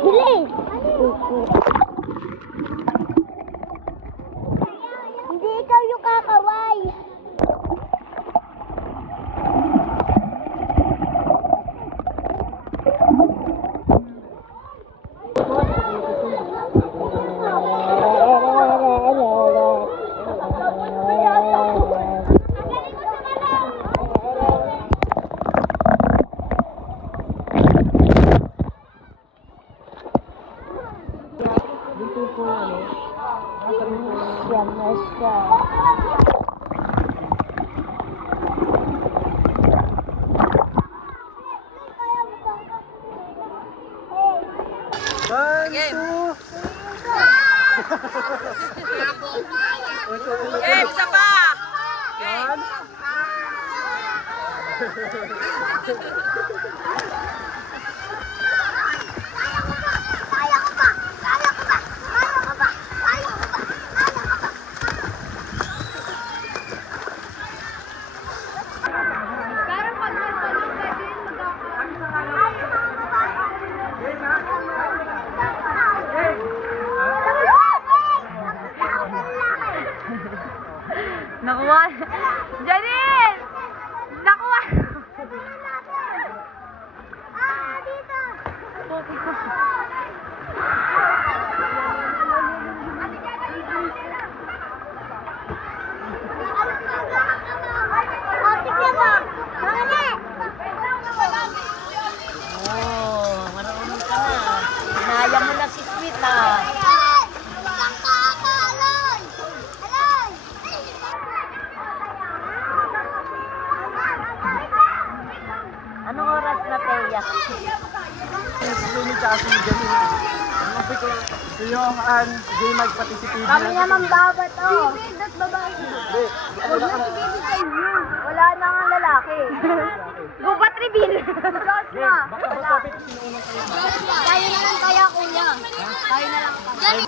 Bilis! Hindi ikaw yung kakaway. Siya na siya. Isa pa! Nakuha. Janine! Nakuha. Dito! Tignan mo! Mali! Oh, marunong ka na. Hinaya mo na si Sweet ah. Anong oras na, Teya? Swimming tsaka si Janine. Ang mapi ko, Yohan, J-Mag, pati si PJ. Kami naman babat, oh. Hindi. Wala na nga lalaki. Gubat reveal! Josma! Baka matapit sinuunang kayo. Tayo na lang kaya, kuya. Tayo na lang kaya.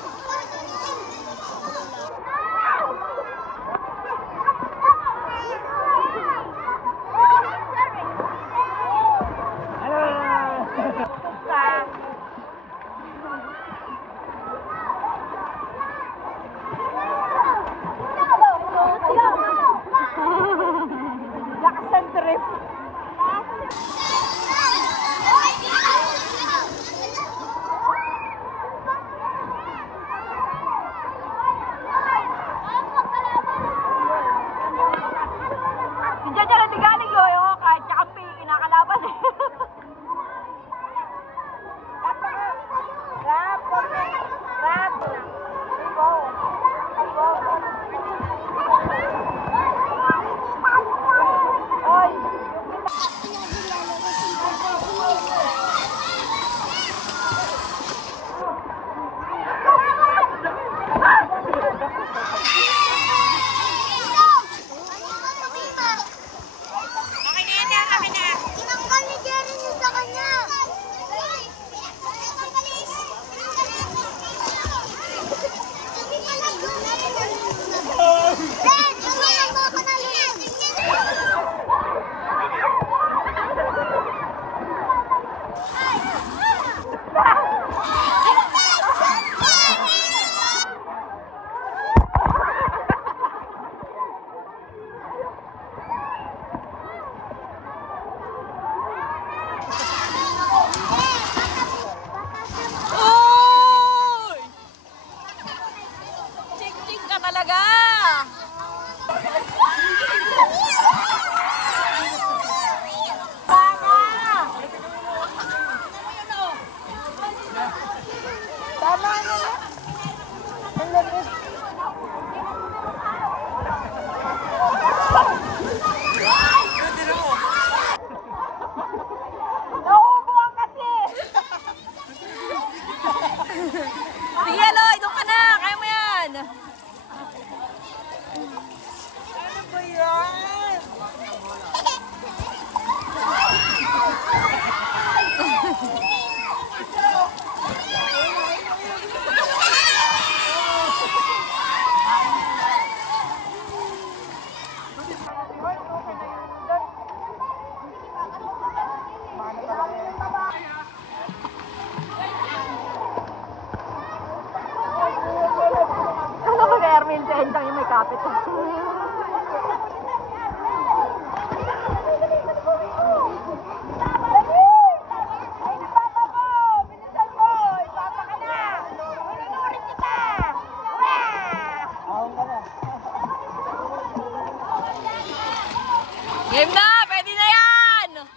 Game na! Pwede na yan!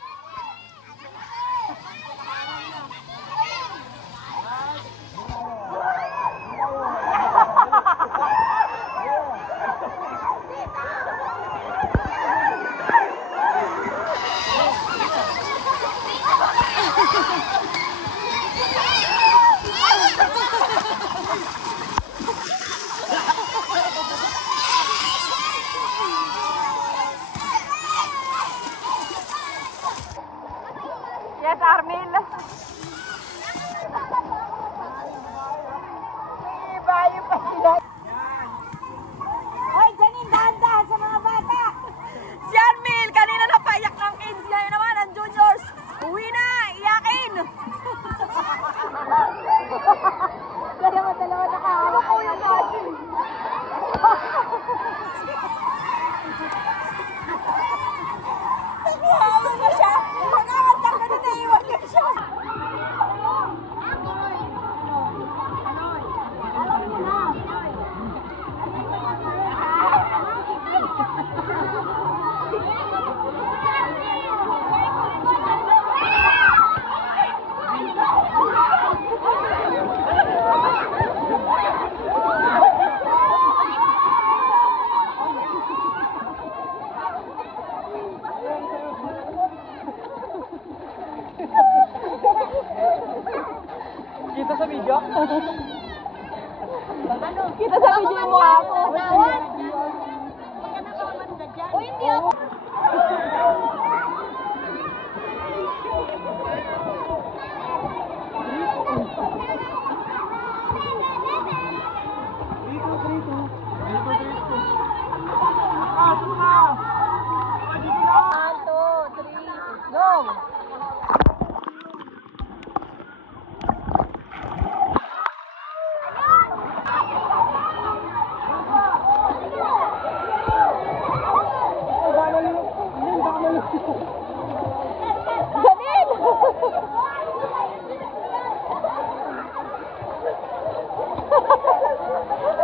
Yes, Armin. Ibayo pa sila. Hoy, Janine, dahan-dahan sa mga bata. Si Armin, kanina napaiyak ng kids. Ngayon naman, ang juniors. Uwi na, iyakin. Dalawa nakahawak ko yung natin. Nagihawak na siya. Nagkakantang ka din na iwan niya siya. Kita sa video? Kita sa video mo ako. O hindi ako. Go!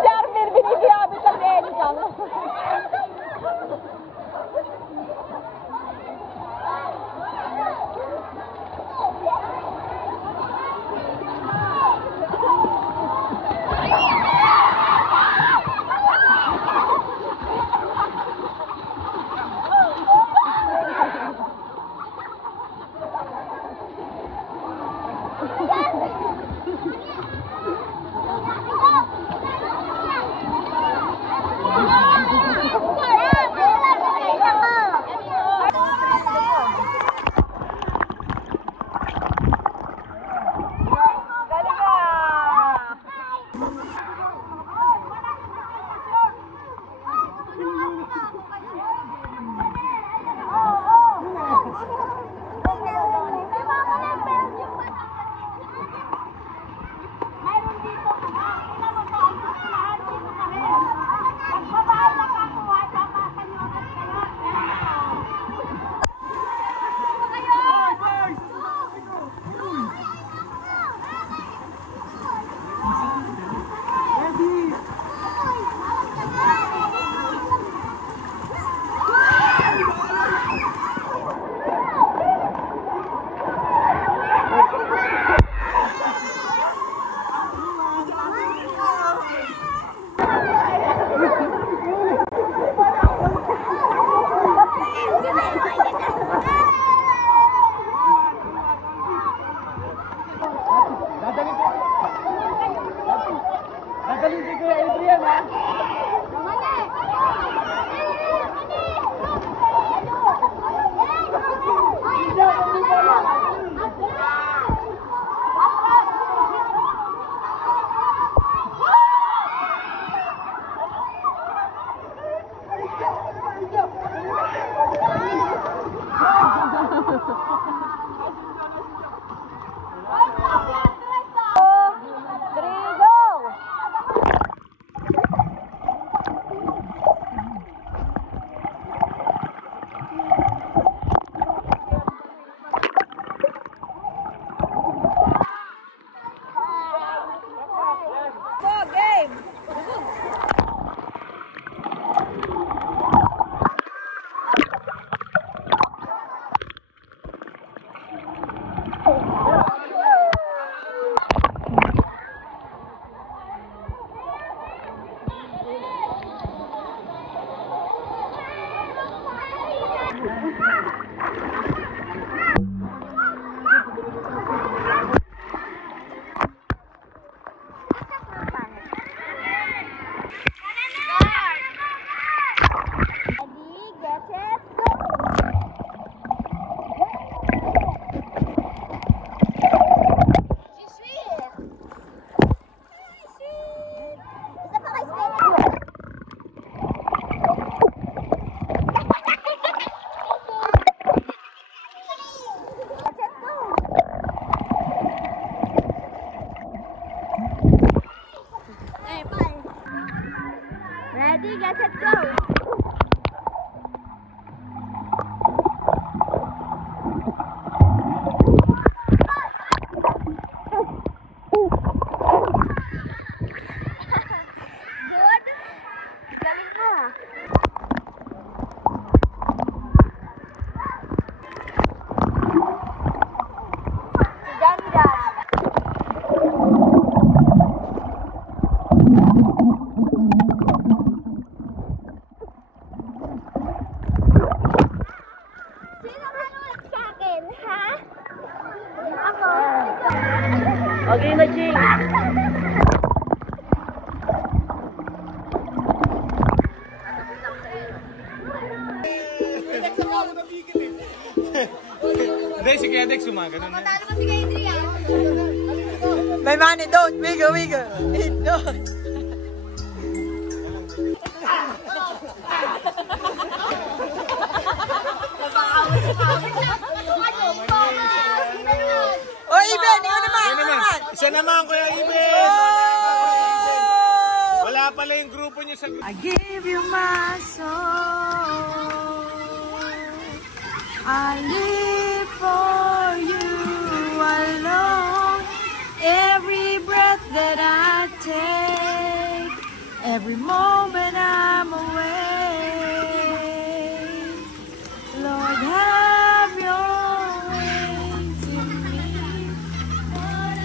Si Armin, binigrabe sa Delicang. Nagaling si Kuya Adrian, ha? Ready, get set, go! Okay na, Ching. Hindi, si Kuya Dex sumagano na. Matalo mo si Adrian. May money, don't wiggle, wiggle. Don't. O, Iben, yun naman. Isa naman, Kuya Iben. Wala pala yung grupo niyo sa grupo. I give you my soul. I live for you alone. Every breath that I take, every moment I'm awake. Lord, have your ways in me. Lord,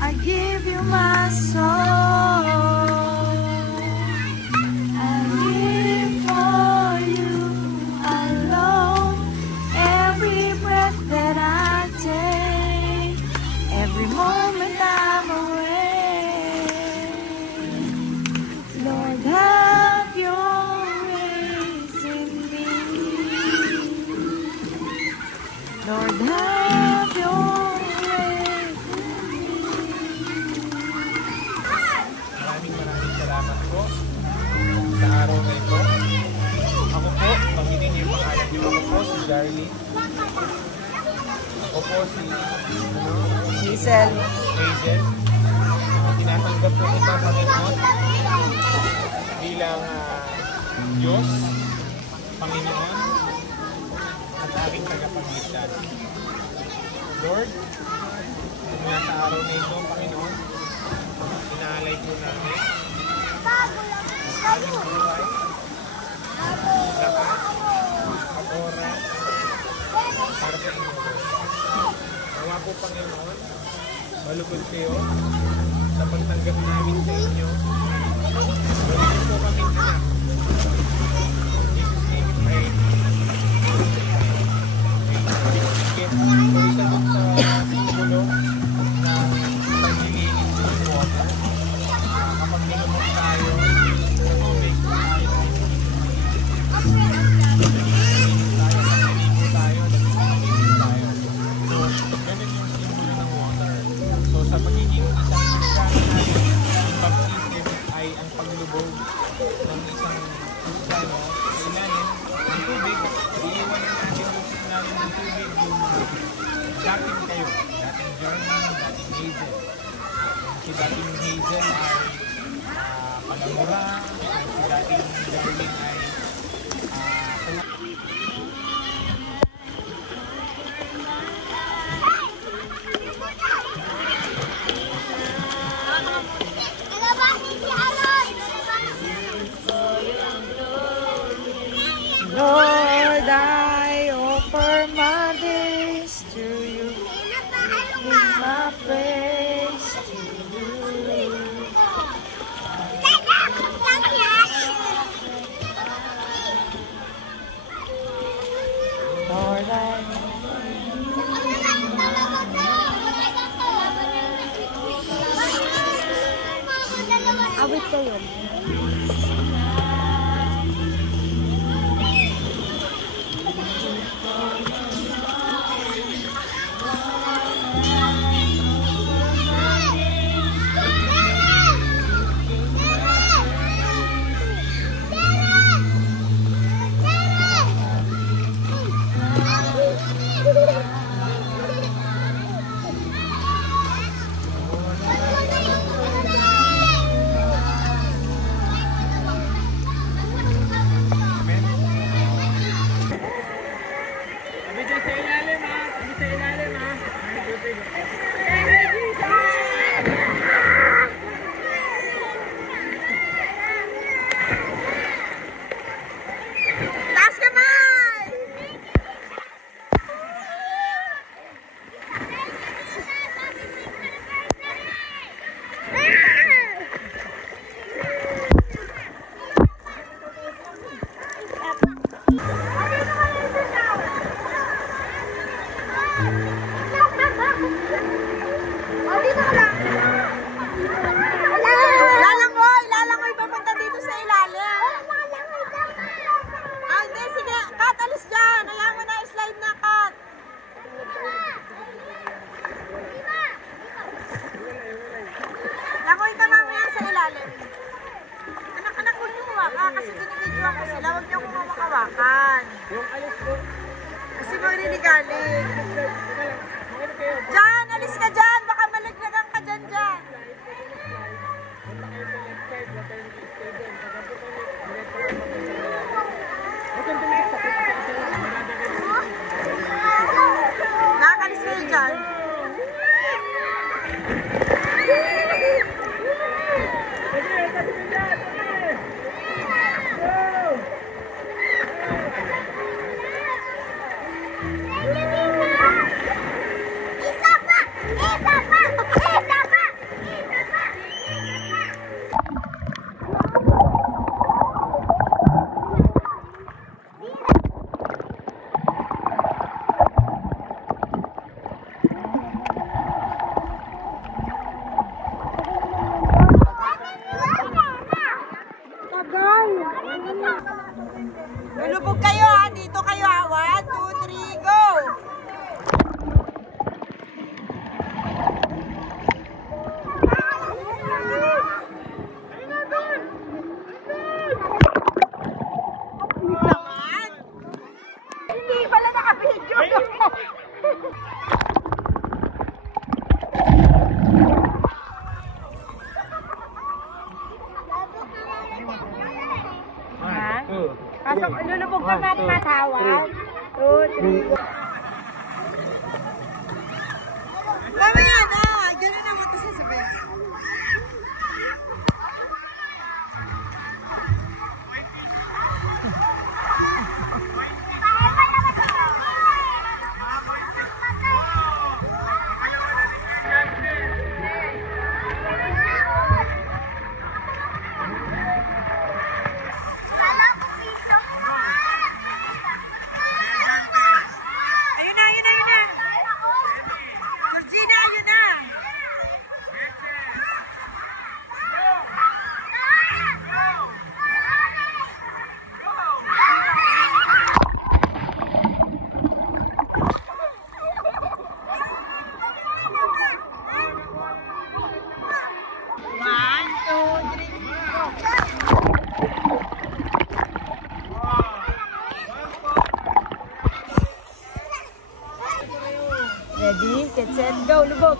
I give you my soul. I live for you alone. Every breath that I take, every moment I'm awake. Lord, have your ways in me. Lord, have your ways in me. Maraming salamat po sa araw na ito. Ako po, pamilin niyo yung pangalan niyo. Ako po si Jarly. Ako po si Hazel. Hazel. Tinatanggap po kita, Panginoon, bilang Diyos, Panginoon, at aking tagapagligtas. Lord, mula sa araw na ito, Panginoon, inaalay po namin ang aming buhay, lakas, at oras para sa inyo. Nawa po, Panginoon, malugod kayo sa pagtanggap namin sa inyo. Gawin po kami anak. Jesus name we pray. Skip, tuloy sa simbolo ng paglilinis ng water. Kapag minumot tayo, tubig tayo, ganun yung simbolo ng water. So sa pagiging isang Kristiyano natin, ang baptism ay ang paglubog ng isang Kristiyano sa ilalim ng tubig. Iiwanan natin yung ilalim ng tubig yung dating kayo, dating German, dating Hazel. Si dating Hazel ay palamura, si dating German ay Lord, I offer my days to you. Give my praise to you. kasi binibidyoan ko sila. Huwag niyo kumakawakan. Kasi maririgaling. Diyan, alis ka dyan. Baka malaglagan ka dyan dyan. Nakakalis kayo dyan. Lulubog kayo ha, dito kayo ha. 1, 2, 3, go! Saman? Hindi pala naka-video. Pasok, lulubog ka na matawan. 2, 3, go. Mamaya na! Gano'n naman ito sasabihin. Ready, set, go, lubog.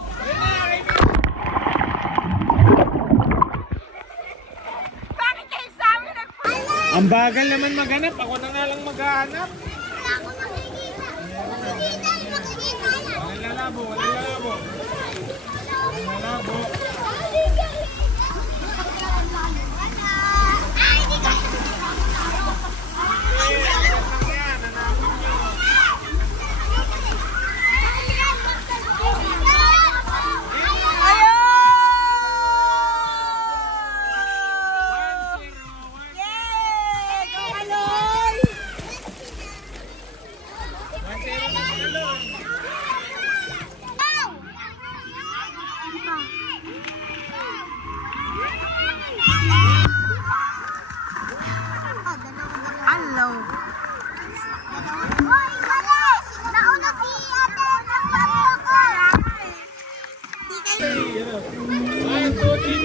Bakit kayo sa amin nagpapalala? Ang bagal naman maghanap. Ako na nga lang maghahanap. Wala akong makikita. Makikita. Walang lalabo, walang lalabo. Walang lalabo. Ay, di ka.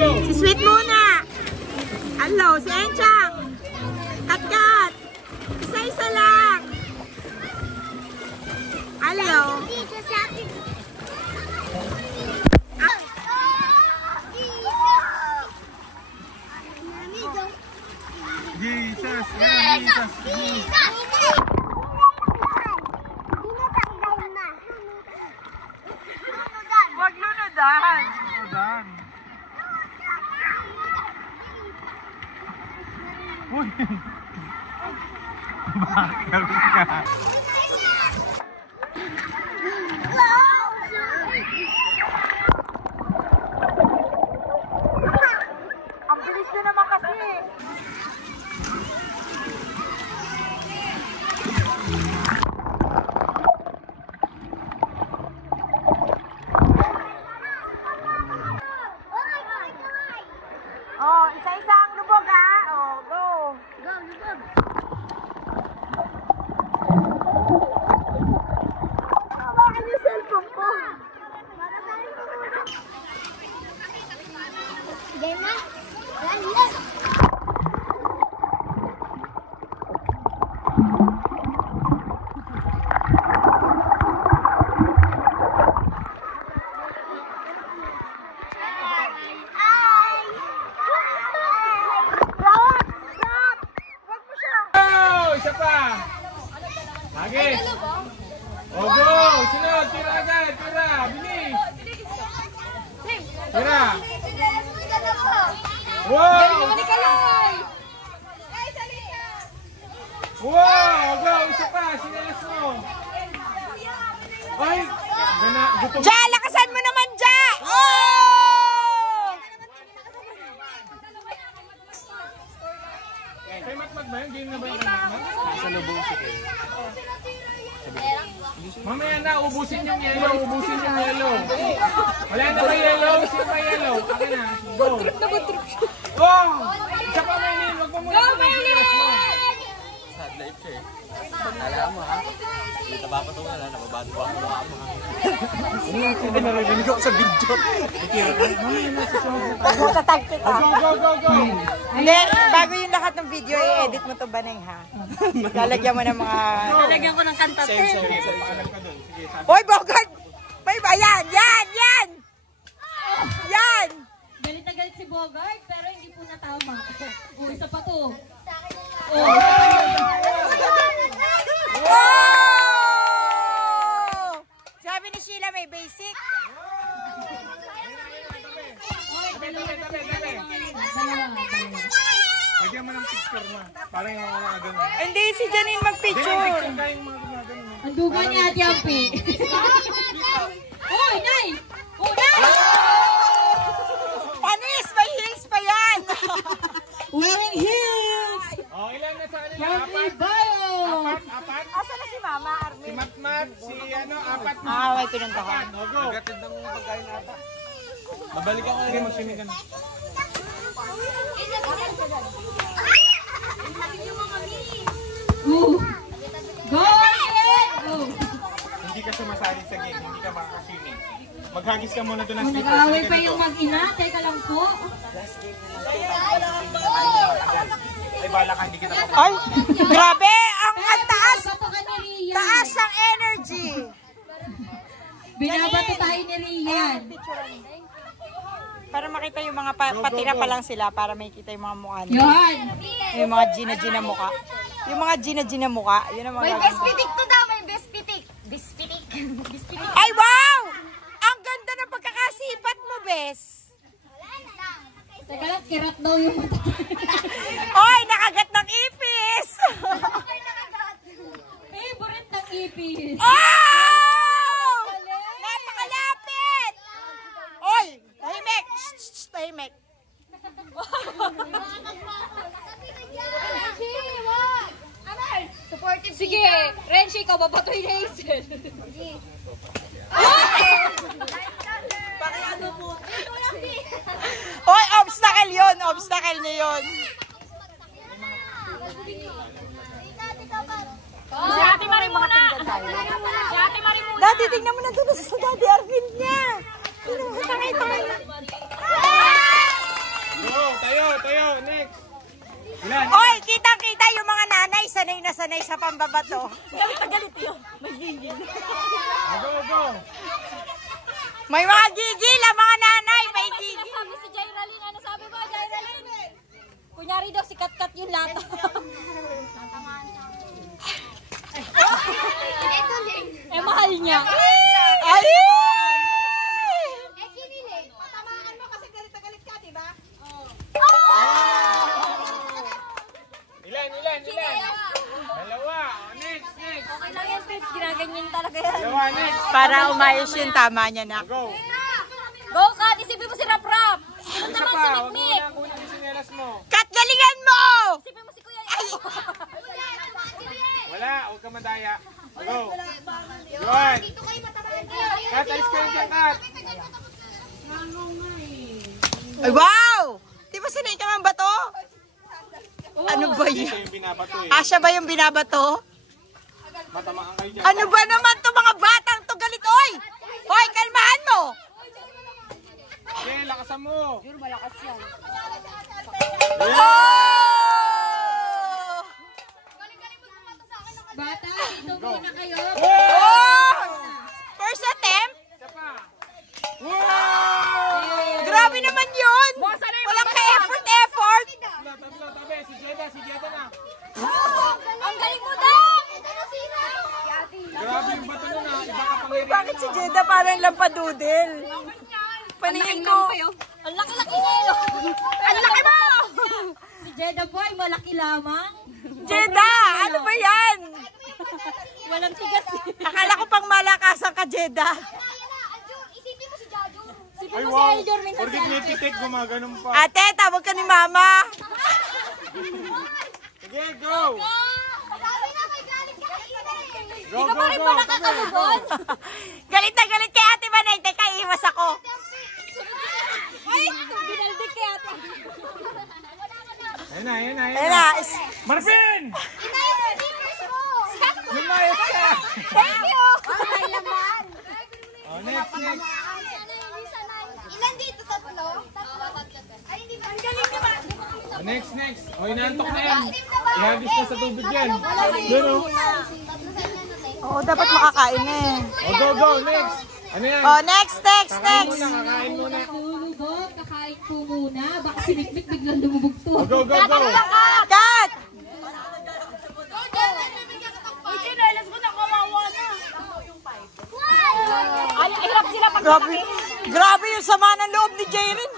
Si Sweet muna. Hello, si Enchang. Kat-kat. Isa-isa lang. Hello. Jesus! Yan, Jesus! Huwag lunodan. Dan. Uy! Bakal ka. Ang bilis na naman kasi. Oh, isa-isa ang lubog ha. Oh, go. Go, go. isa pa. Agis. O, go! Sunod, tira agad, tira. Bilis. Tira. Wow! Wow! Go! Isa pa, sinelas mo. Ay! Gutom. Ja, lakasan mo naman, Ja! Oh! Kay Matmat ba yun? Game na ba yung Matmat? Sa lubong si Ken. Mamaya na, ubusin yung yellow, ubusin yung yellow. Wala na ba yellow? Sino ba yellow? Akin na, go. Go! Isa pa Maylin, wag mo muna ito may sinelas mo. Sad life siya eh. Alam mo ha? Hindi ka papatungan na, nababado pa ako mga ama. Hindi na narinig ako sa video. Tatag kita. Go, go, go, go! Hindi, bago yung lahat ng video, i-edit mo to Banay ha. Lalagyan mo ng mga... Lalagyan ko ng kanta. Sige, pakalag ka dun. Sige, sabi. Hoy, Bogart! May bayan! Yan! Yan! Yan! Galit na galit si Bogart, pero hindi po natama. O, isa pa to. Oh! Sabi ni Sheila may basic. Lagyan mo ng picture mo. Parang yung mga ganun. Hindi, si Janine magpicture. Ang dugo ni Ate Ampi. Uy, Nay! Oh, Nay! Panis! May heels pa yan! Wearing heels! Oh, ilan na sa kanila? Happy Apat? Bio! Apat? Asa na si Mama, Si Armin? Matmat, si ano, apat na. May pinuntahan. O, go. Nagatid ng pagkain ata. Babalik ako Sige, mag-swimming ka na. Go! Go ahead! Go! Hindi ka sumasali sa game, hindi ka makaka-swimming. Maghagis ka muna doon ng Kung slipper. nag-aaway Sige pa dito. yung mag-ina, teka lang po. Ay, bala ka, hindi kita pa. Ay! Grabe! Ang taas! Binabato ka ni Rian. Taas ang energy! Binabato tayo ni Rian. Para makita yung mga patira pa lang sila, para makita yung mga mukha nila. Yan! Yung mga Gina mukha. Yung mga Gina mukha, yun ang mga May best pitik to daw, may best pitik. Best pitik. Best pitik. Ay, wow! Ang ganda ng pagkakasipat mo, Bes! Teka lang, kirat daw yung mata. Oy, nakagat ng ipis! Favorite ng ipis. Oh! Napakalapit! Oy, tahimik! Shh, tahimik. Supportive. Sige, Renshi, ikaw babatoy na Hazel. Oy, obstacle yun! Obstacle niya yun. Si Ate Marie muna. Si Ate Marie muna. Dati, tingnan mo na doon sa Daddy Arvin niya. Tingnan mo, tangay. Go, tayo, next. Ilan? Oy, kitang-kita yung mga nanay, sanay na sanay sa pambabato. Galit na galit yun. May gigil. Go. May mga gigil, ang mga nanay, may gigil. Sabi si Jairaline, ano sabi mo, Jairaline? Kunyari daw si Kat-Kat yung lata. Eh, mahal niya. Ay! Ilan? Dalawa. Oh, next. Okay lang yan, Pips. Ginaganyan talaga yan. Dalawa, next. Para umayos yung tama niya na. Go. Go, Kat! Isipin mo si Rap-Rap! Sunod Isa naman pa, si huwag mo Mikmik! na kunin yung sinelas mo. Kat, galingan mo! Isipin mo si Kuya Wala, huwag ka madaya. Go. Yun. Kat, alis ka dyan, Kat. Ay, wow! Di ba sanay ka man ba to? Ano ba Ito yun? yung binabato eh. Asya ba yung binabato? Matamaan kayo dyan. Ano ba naman to mga batang to galit? Oy! Hoy, kalmahan mo! Okay, lakasan mo. Oh! Bata, dito muna kayo. Oh! First attempt? Isa pa. Grabe naman yun! Walang ka-effort! Tatlo, tabi. Si Jeda na. Ang galing mo daw! Grabe yung bato nun ah. Iba ka pang Bakit si Jeda parang lampadudel? Paningin ko. Ang laki-laki niya. Ang laki mo! Si Jeda Boy, malaki lamang. Jeda, ano ba yan? Walang tigas. Akala ko pang malakasan ka, Jeda. Isipin mo si Jaju. Ay wow. Porkit may titik, gumaganon pa. Ate, tawag ka ni Mama. Sige, go! Sabi na may galit ka Go, go, go! Galit na galit kay Ate Manay. Teka, iwas ako. Ay, binaldik kay ate. Ayun na. Ayun na. Marvin! Inayos yung stickers mo. Lumayos ka! Thank you. Ay, laman. Oh, next. Ilan dito? Tatlo? Ay, hindi ba? Ang galing naman. Oh, next. Oh, inaantok na yan. Ihagis na sa tubig yan. Doon oh. Oo, dapat makakain na eh. Oh, go, next. Ano yan? Oh, next. Kakain muna. Lulubog, kakain po muna. Baka si Mikmik biglang lumubog to. Oh, go. Cut! Uy, chinelas ko na kawawa na. Ay, hirap sila pag Grabe yung sama ng loob ni Jaren.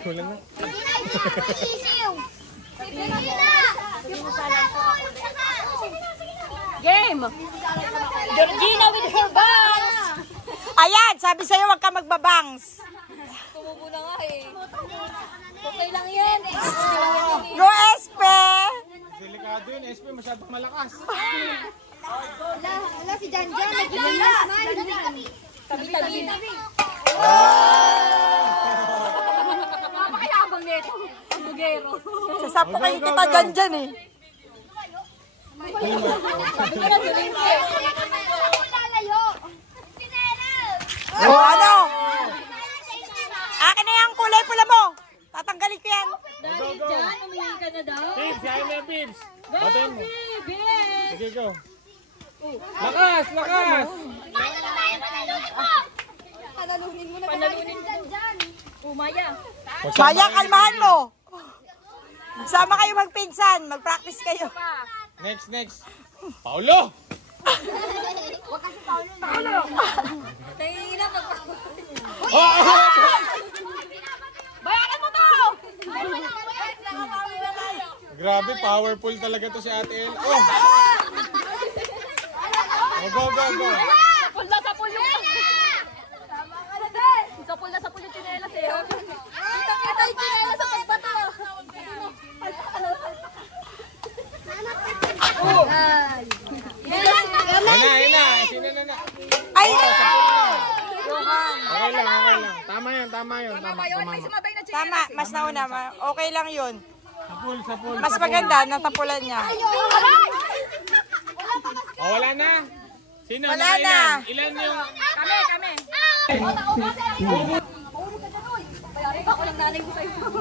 Kulang na. Sisiw. Sige na. Game! Georgina with her bangs! Ayan, sabi sa'yo huwag ka magbabangs. Tumubo na nga eh. Okay lang yan. Go, Espe! Delikado yun, SP, masyadong malakas. Wala si Janjan. Naglalas man. Tabi-tabi. Napakayabang nito. Ang bugero. Sasapukayin kita dyan eh. Lalayo. O ano? Akin na yung kulay pula mo. Tatanggalin ko yan. Dahil dyan, umihi ka na daw. Pibs, ayaw mo yung Pibs. Batayin mo. Bibig! Sige, go. Lakas! Panalunin mo na. Panalunin mo. Janjan. Umaya. Maya, kalmahan mo. Sama kayo magpinsan. Mag-practice kayo. Next. Paulo! Tingin na Bayaran mo to! Grabe, powerful talaga to si Ate El. Oh, go. Sapul na yung... Tama ka na din! Sapul yung chinelas eh. Kita yung chinelas sa pagbato. Ayun na. Sino na? Ay! Okay lang. Tama yun. Tama, mas nauna. Okay lang yun. Sapul. Mas maganda, natapulan niya. Oh, wala na. Sino? Wala Nakailan? na. Ilan yung...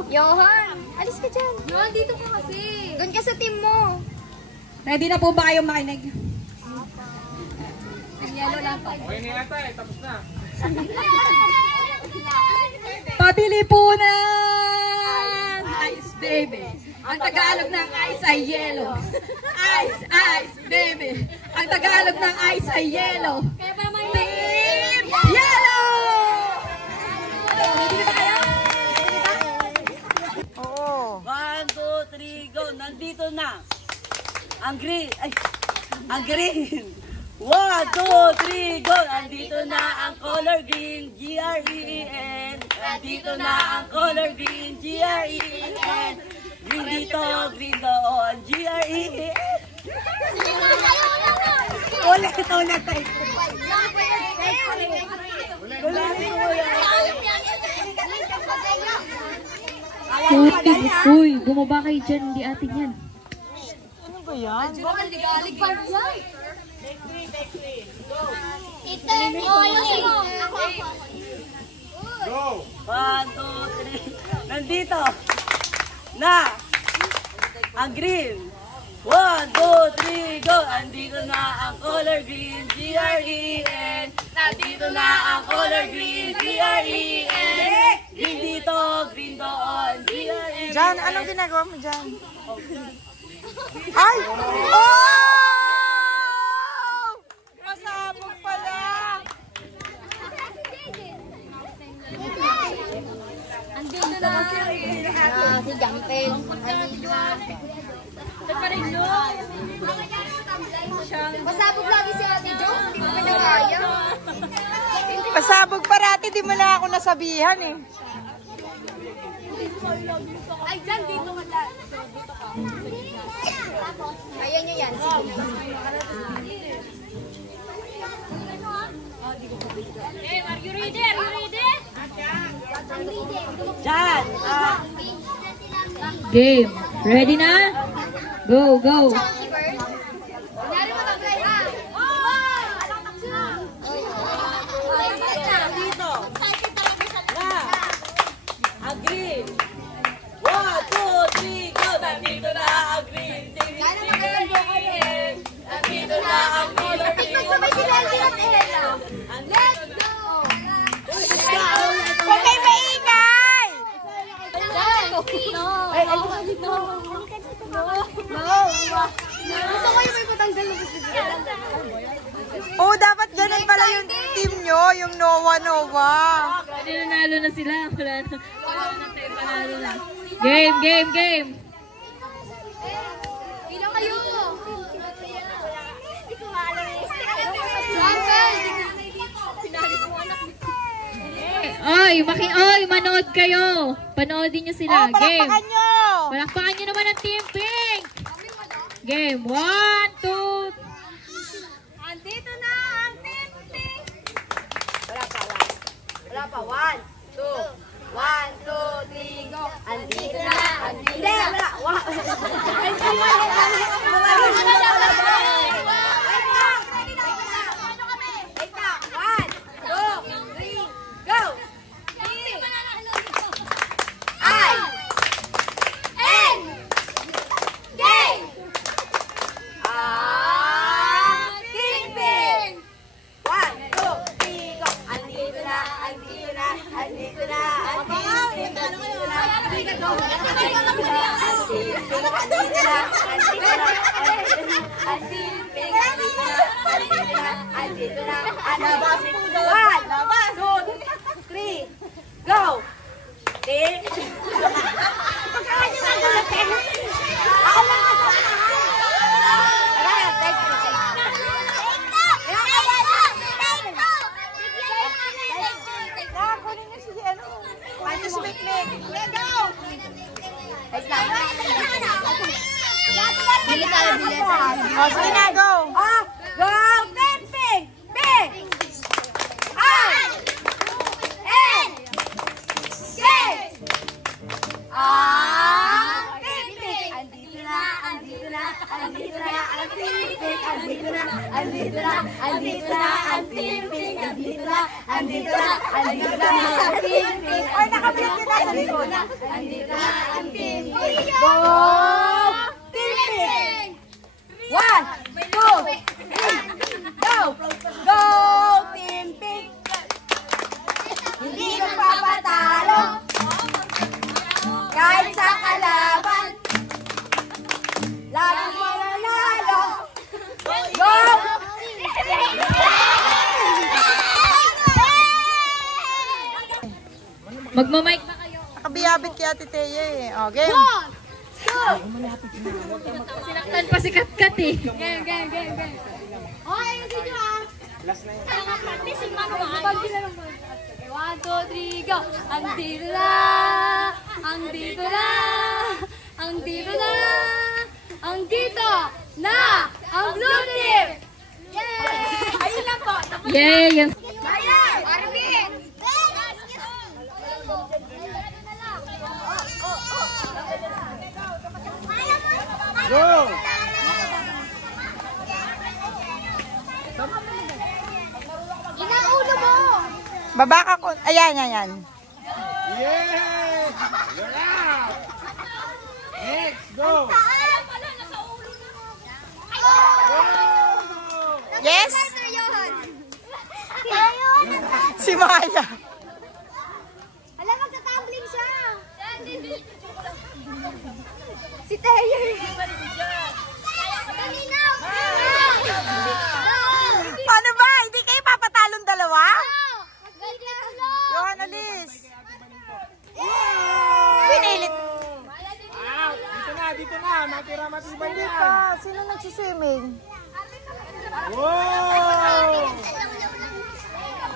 Johan, alis ka dyan. Johan, dito ka kasi. Doon ka sa team mo. Ready na po ba kayong makinig? Yellow lang pa. Okay na yata eh. Tapos na. Pabili po ng ice baby. Ang Tagalog ng ice ay yellow. Ice, baby. Ang Tagalog ng ice ay yellow. Team yellow! Ready na ba kayo? Oo. 1, 2, 3, go! Nandito na! Ang green! Ay! Ang green! 1, 2, 3, go! Nandito na ang color green, G-R-E-E-N. Nandito na ang color green, G-R-E-E-N. Green dito, green doon, G-R-E-E-N. Ulit tayo. Uy, bumaba kayo dyan, hindi atin yan. Ano ba yan? Ito yung Go! 1, 2, 3. Nandito na ang green. 1, 2, 3, go! Andito na ang color green, G-R-E-N. Nandito na ang color green, G-R-E-N. Green dito, green doon, G-R-E-N. Jan, anong ginagawa mo dyan? Ay! Oh! Masabog pala! Andito na si Jampel. Pasabog lagi si Ate Jo. Hindi ko na kaya. Pasabog parati, di mo na ako nasabihan eh. Ay, dyan, dito ka dyan. Kaya niya yan. Sige. Are you ready? Are you ready? Jan! Game. Ready na? Go, go. Kunyari mo mag-play ha. Dito! Na! Ang green! 1, 2, 3, go! Nandito na ang green! Nandito na ang color green! Magsabay si Melvin at Ella. Let's go! Huwag kayo maingay! Gusto ko yung may patanggal ng gusto. Oo, dapat ganun pala yung team nyo, yung Nova. Hindi, nanalo na sila. Wala na tayo, panalo na. Game, game, game. Bilang kayo! Hindi ko maalam eh. Uncle! Pinalis mo anak ni Oy, manood kayo. Panoodin nyo sila. Oh, Game. palakpakan nyo! Palakpakan nyo naman ang Team Pink. Game. 1, 2. Andito na ang Team Pink! Wala pa. 1, 2. 1, 2, 3, go! Andito na! Andito na! Hindi, Andito na! Labas po doon! 1, 2, 3, go! Ako lang ako! Kunin nyo si ano. Kunin nyo si Mikmik. Bili tayo, bili tayo. O, sige na, go. Go! Team Pink! Pink! Ay! N! K! Team Pink! Andito na! Andito na! Andito na! Ang Team Pink! Andito na! Andito na! Andito na! Ang Team Pink! Andito na! Andito na! Andito na! Ang Team Pink! Ay, nakapit kita sa likod. Andito na! Ang Team Pink! Go! Team Pink! 1, 2, 3, go! Go, Team Pink! Hindi magpapatalo kahit sa kalaban. Laging mananalo. Go! Magmamic ba kayo? Nakabiyabit kay Ate Teya eh. O, game. Sinaktan pa si Katkat eh. Game, game, game, game. Okay, ayusin nyo ah. Practice yung manual. Pag ginanong mo. 1, 2, 3, go! Andito na! Andito na! Andito na! Andito na! Ang blue team! Yay! Ayun lang po. Yay! Yung Ayan! Arvin! Go! Inang ulo mo! Baba ka ko. Ayan, ayan. Yes! You're out! Next, go! Wala na sa ulo na. niya. Alam, magta-tumbling siya. Si Tayo. Paano ba? Hindi kayo papatalong dalawa? Johan, alis. Pinilit. Dito na. Matira matibay Hindi yan. pa. Sino nagsiswimming? Wow!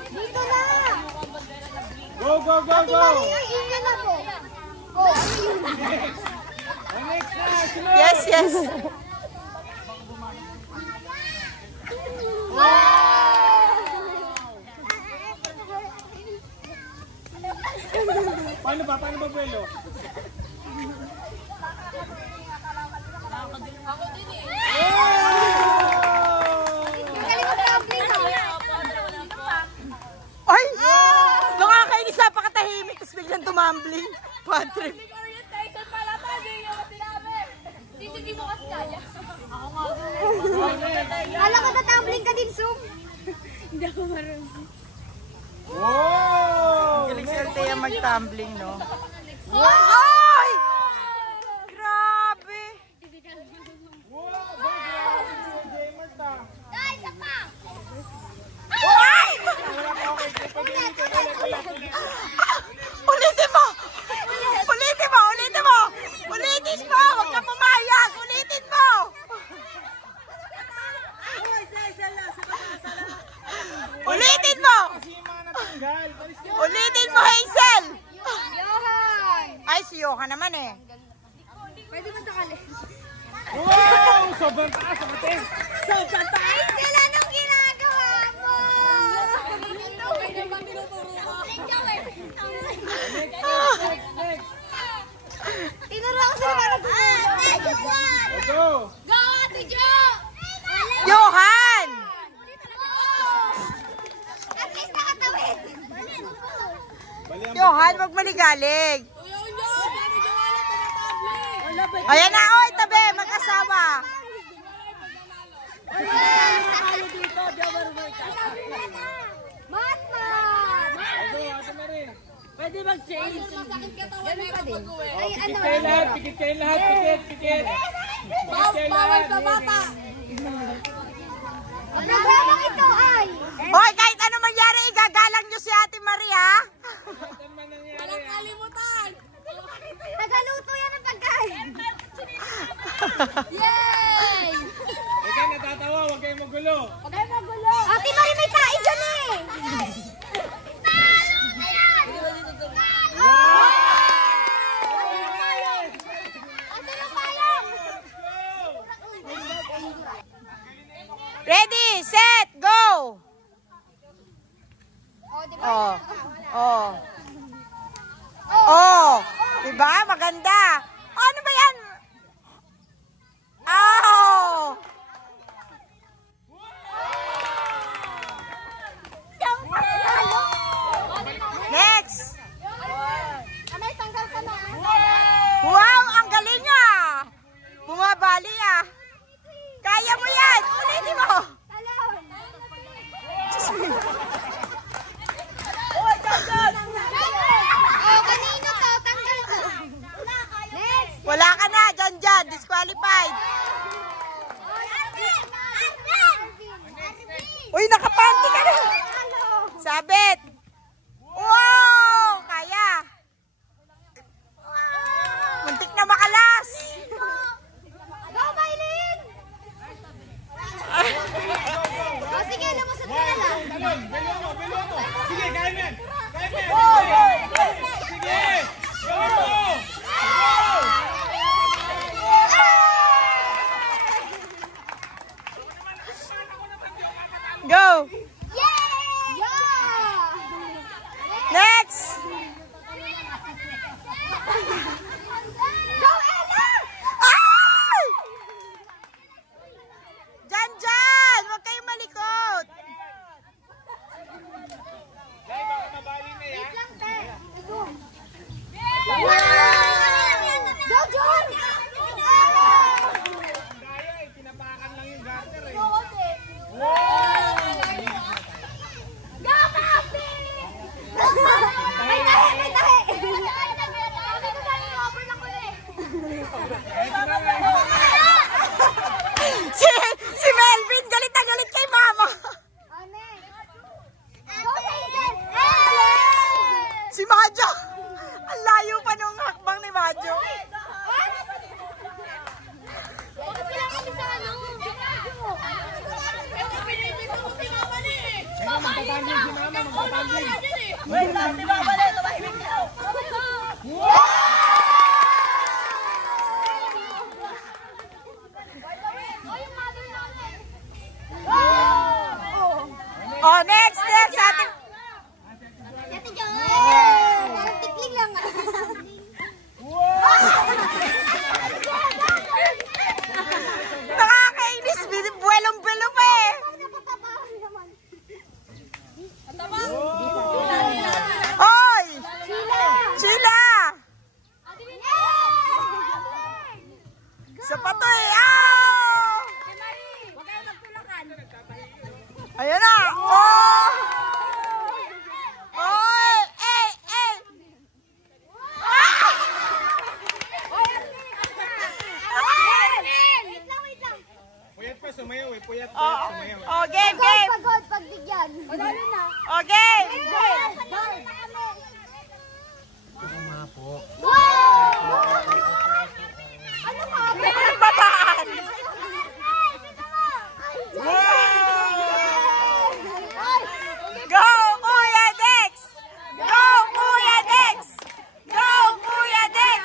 Dito na. Go, go, go, go! Ingin na po. Oh, Ang next na, sunod! Yes, yes. Paano ba? Paano ba, Buelo? magaling mag-tumbling ka. Ay! Nakakainis, napakatahimik. Tapos biglang tumambling. Bad trip. Orientation pala pa, hindi nyo sinabi. Hindi mo kasi kaya. Kala ko na-tumbling ka din, Sum. Hindi ako marunong. Wow! Galing si Althea mag-tumbling, no? Ay! Grabe! Wow! Grabe si Gamer ta. Guys, isa pa! Ay! Ulitin mo! Ulitin mo! Ulitin mo! Ulitin mo! Huwag ka pumayag! Ulitin mo! Ulitin mo! Kasi yung mga natanggal. Palis ka. Ulitin mo, Hazel! Johan! Ay, si Johan naman eh. Pwede mo sakali. Wow! Sobrang taas ang ating. Sobrang tayo! Sila nung ginagawa mo! Ito, pwede ba tinuturo ko? Tinuro ko sila para tumulong. Go! Go, Ate Jo! Johan! At least nakatawid! Bali ang Johan, wag maligalig. Ayan na, oy, tabi, mag-asawa. Batman! Go, ate na rin. Pwede mag-change. Ganun pa din. Ay, Pikit kayo lahat, pikit kayo lahat, pikit, pikit. bawal sa bata! Ang programa ito ay... Hoy, kahit ano mangyari, igagalang nyo si Ate Maria. Walang kalimutan! Tagaluto yan ng pagkain! Yay! Ikaw natatawa, huwag kayong magulo. Huwag kayo magulo! Ate Marie, may tayo dyan eh! Talo na yan! Ate ng payong! Ready, set, go! Oh, di ba? Oh, oh. Oh, diba? Maganda. Oh, ano ba yan? Oh! Next! Anay, tanggal ka na. Wow, ang galing niya! Bumabali ah. Kaya mo yan! Ulitin mo! Talon! Oh, kanino to? Tanggal ko. Next! Wala ka na, John. Disqualified. Uy, nakapanty ka na! Sabit! Wow! Kaya! Muntik na makalas! Go, Maylin! O, sige, lumusot ka na lang. Talon, belo mo, belo mo. Sige, kaya mo yan. Kaya mo yan. Sige, gawin mo. Go! Yeah! Si Melvin, galit na galit kay mama. Si Majo. Ang layo pa nung hakbang ni Majo. Oh, next ating nakakainis, buwelong-buwelong eh. Hoy! Sheila! Sa patoy! Ayan na! Oh! Oy! Eh! Puyat pa, sumayaw eh. Puyat, Oh, sumayaw. oh, game! Pagod, pagbigyan. Lalo na. Oh, game! Ano ka? Babaan! Go, Kuya Dex! Go, Kuya Dex! Go, Kuya Dex!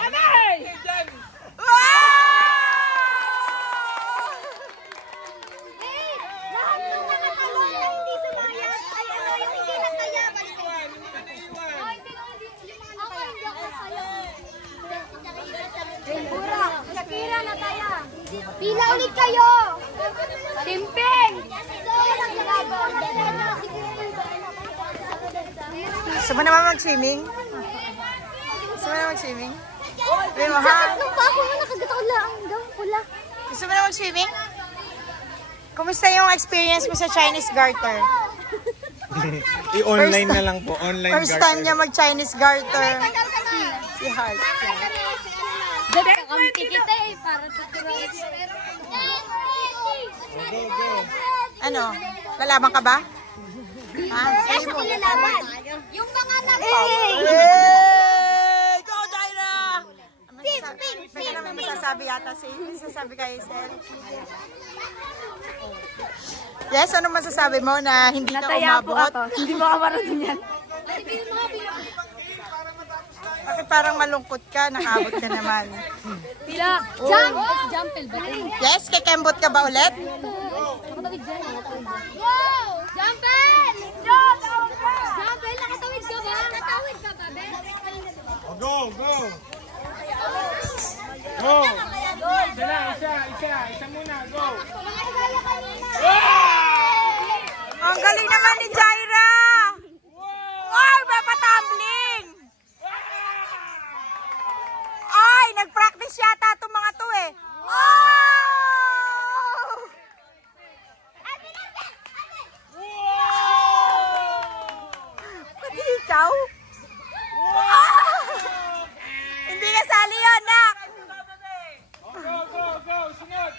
Anay! Shakira na tayo. Pila ulit kayo. Timping. Gusto mo naman mag-swimming? Gusto mo naman mag-swimming? Uy, mo ha? Sakit nung pa ako na nakagataw lang. Gawin pula. Gusto mo naman mag-swimming? Kumusta yung experience mo sa Chinese garter? I-online na lang po. Online First time niya mag-Chinese garter. Si Heart. Kakampi kita eh. Para tuturuan. Ano? Lalaban ka ba? Ha? Yes, ako lalaban. Yung mga Hey! Go, Jaira! May naman masasabi yata si masasabi kay Isel. Yes, ano masasabi mo na hindi ka umabot? Hindi mo ka marunong yan. Bakit parang malungkot ka? Nakaabot ka naman. Pila. Jump. Jumpel ba? Yes, kikembot ka ba ulit? Nakatawid dyan. Go! Jumpel! Jumpel, nakatawid ka ba? Nakatawid ka ba, Ben? Go, go! Go! Isa muna, go! Ang galing naman ni Jaira! Wow, mapatumbling! Ay, nag-practice yata itong mga to eh. Oh! Pati ikaw? Hindi ka sali yun, nak! Go, go, go! Sunod!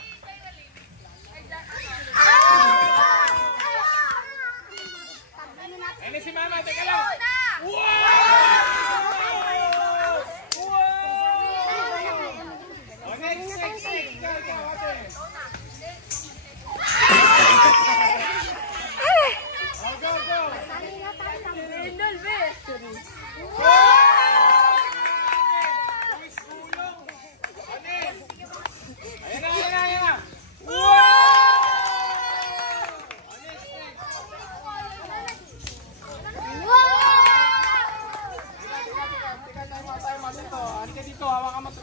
Ayun si Mama, teka lang! Oh, next, go, ate! Oh, go, go! Ayan na! Ante dito, hawakan mo ito.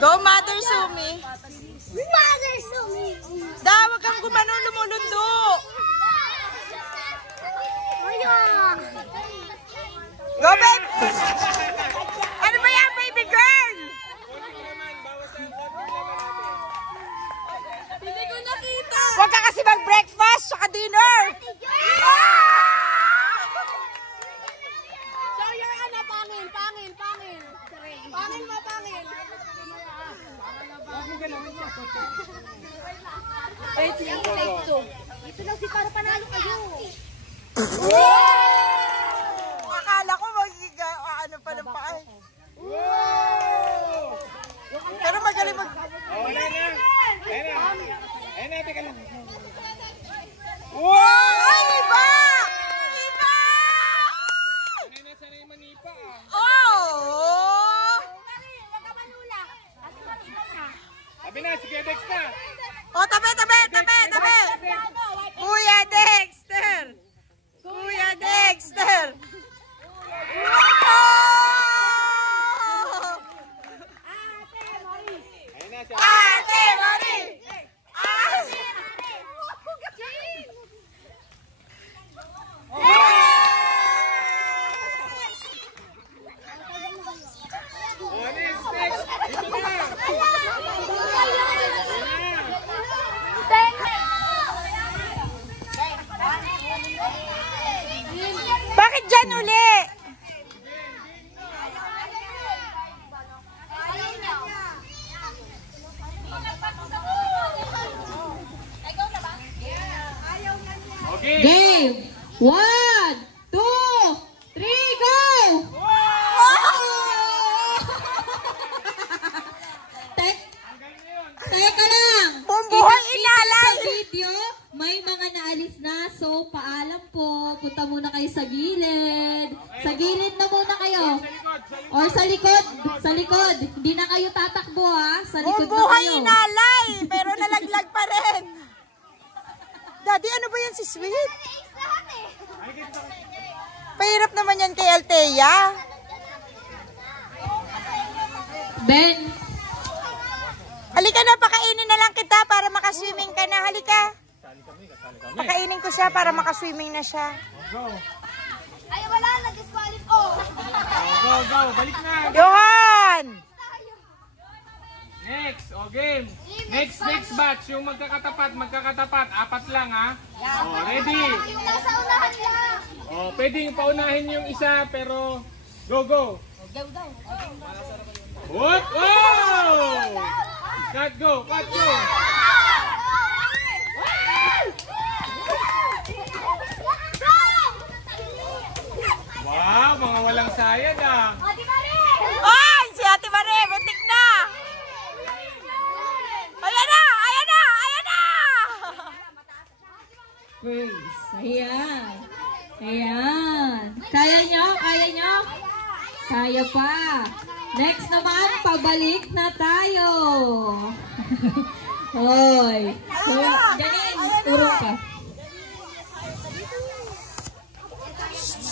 Go, Mother Sumi! Mother Sumi! Da, wag kang gumano, lumulundo! Go, babe! Ano ba yan, baby girl? Hindi ko nakita! Akala ko magiga, ano pa ng paa. Pero magaling mag... Oh, ayun na, teka lang. Wow! Ay, iba! Iba! Sanay manipa ah. Oh! Sabi na, sige Dex na. Oh, tabi! Kuya Dexter! Kuya Dexter! Wow! Ayun na siya. Ate Marie! Oh, next. Dito na. Bakit dyan uli? Okay. Game! 1, 2, 3, go! Teka lang! Bumbuhay Kita inalay! sa video, may mga naalis na. So, paalam po. Punta muna kayo sa gilid. Sa gilid na muna kayo. Or sa likod. Sa likod. Hindi na kayo tatakbo ha. Sa likod na Bumbuhay kayo. inalay! Pero nalaglag pa rin. Daddy, ano ba yan si Sweet? Pahirap naman yan kay Althea. Ben, Halika na, pakainin na lang kita para makaswimming ka na. Halika. Pakainin ko siya para makaswimming na siya. Go. Ay, wala na, disqualify. Oh! Go. Balik na. Johan! Next. O, game. Next batch. Yung magkakatapat. Apat lang, ha? O, ready? Yung nasa unahan lang. O, pwedeng paunahin yung isa, pero go. What? Oh! Cut, go. Wow, mga walang sayad, ah. Ate Marie! Ay, si Ate Marie, butik na! Ayan na! Praise. Ayan. Kaya nyo? Kaya pa. Next naman, pabalik na tayo. Hoy. Ganin, urong ka.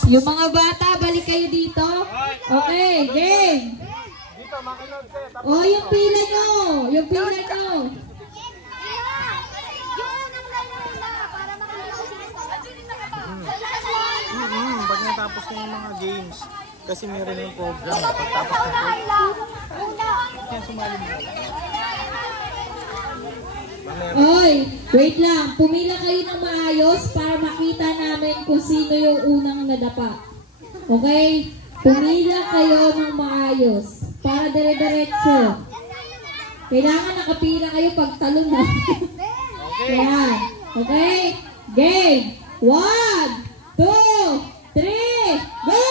Yung mga bata, balik kayo dito. Okay, game. Dito, makinod kayo. Oh, yung pila nyo. Yung unang lalo na para makalimutan. Pag natapos na yung mga games, kasi meron yung program. Pagtapos na kaya sumali mo. Oy, wait lang. Pumila kayo ng maayos para makita namin kung sino yung unang nadapa. Okay? Pumila kayo ng maayos para dire-diretso. Kailangan nakapila kayo pag talon na. Ayan. Okay? Game! 1, 2, 3, go!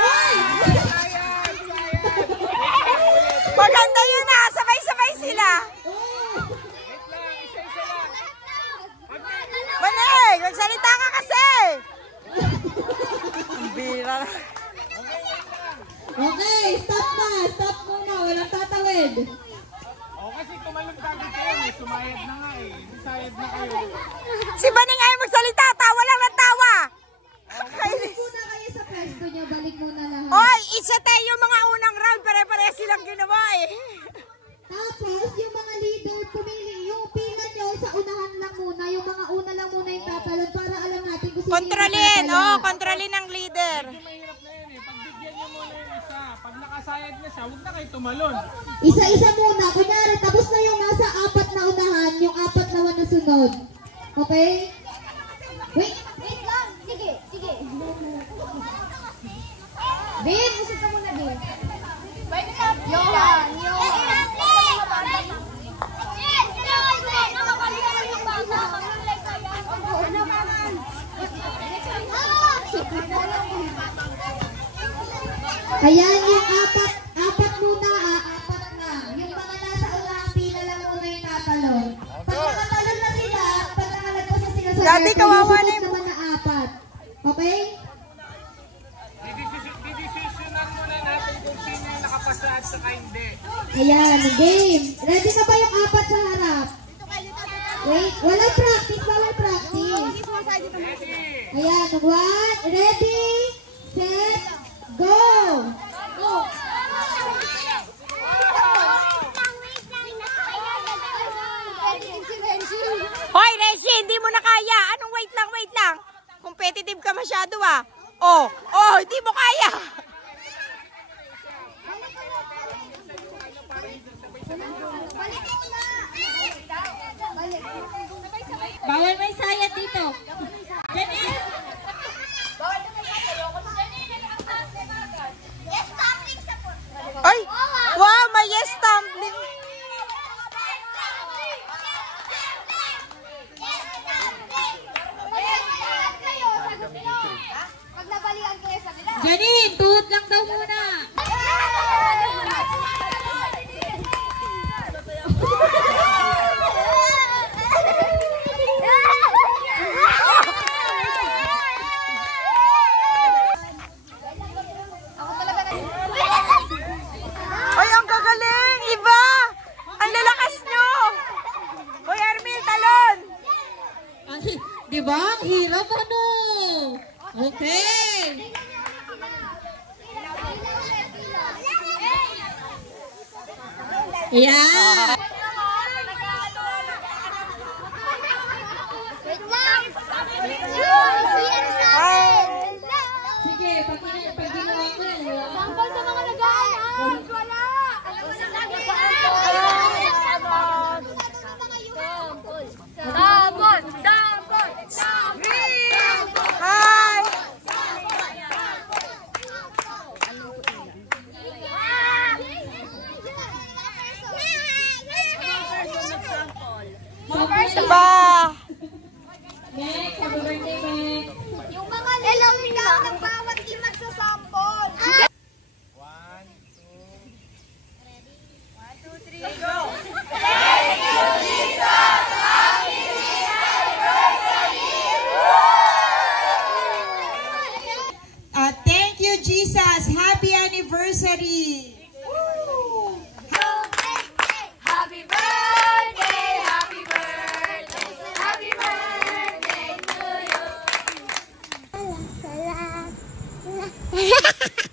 Oy! Maganda yun na! Sabay-sabay sila! Manig! Magsalita ka kasi! Ang bira. Okay, stop muna. Walang tatawid. Kasi tumalog dati kayo, sumayad na nga eh. Sayad na kayo. Si Baning ay magsalita! Tawa lang ng tawa! Balik muna kayo sa pwesto nyo. Balik muna lahat. Oy! Isa tayo yung mga unang round. Pare-pareha silang ginawa eh. Tapos, yung mga leader, pumili. Yung pila nyo sa unahan lang muna. Yung mga una lang muna yung tatalon para alam natin kung sino Kontrolin! yung tatalo. Kontrolin ng leader. Mahirap na yun eh. Pagbigyan niyo muna yung isa. Pag nakasayad na siya, huwag na kayo tumalon. Isa-isa muna. Kunyari, tapos na yung nasa apat na unahan, yung apat naman na sunod. Okay? Wait lang. Sige. Bin, usap ka muna, Bin. Johan! Ayan, yung apat muna apat na. Yung mga nasa unang pila lang muna yung tatalon. Pag nakatalon na sila, pag nakalagpas na sila sa Dati kawawa na yung naman na apat. Okay? Didesisyonan muna natin kung sino yung nakapasa at saka hindi. Ayan, game. Ready na ba yung apat sa harap? Wait, walang practice, bawal practice. Ayan, one, ready, set, go! Hoy, Renzi, hindi mo na kaya. Anong wait lang. Competitive ka masyado ah. Oh, hindi mo kaya. Bawal may sayad dito. Ay, wow, may yes tumbling. Pag nabalikan kayo sa bila. Janine, tuhod lang daw muna. Ay, ang gagaling! Iba! Ang lalakas nyo! Hoy, Armil, talon! Di ba? Ang hirap ano? Okay. Yeah. Wait lang! Sige, pag ginawa ko yan, wala. Sampol sa mga nag-aaral! Wala! Sampol! Hi! Ba! Next, happy birthday, Mek. Yung mga nilang ikaw ng bawat team magsasampol! 1, 2, 3, go! Thank you, Jesus. Happy anniversary. Happy birthday! Happy birthday! Happy birthday to you!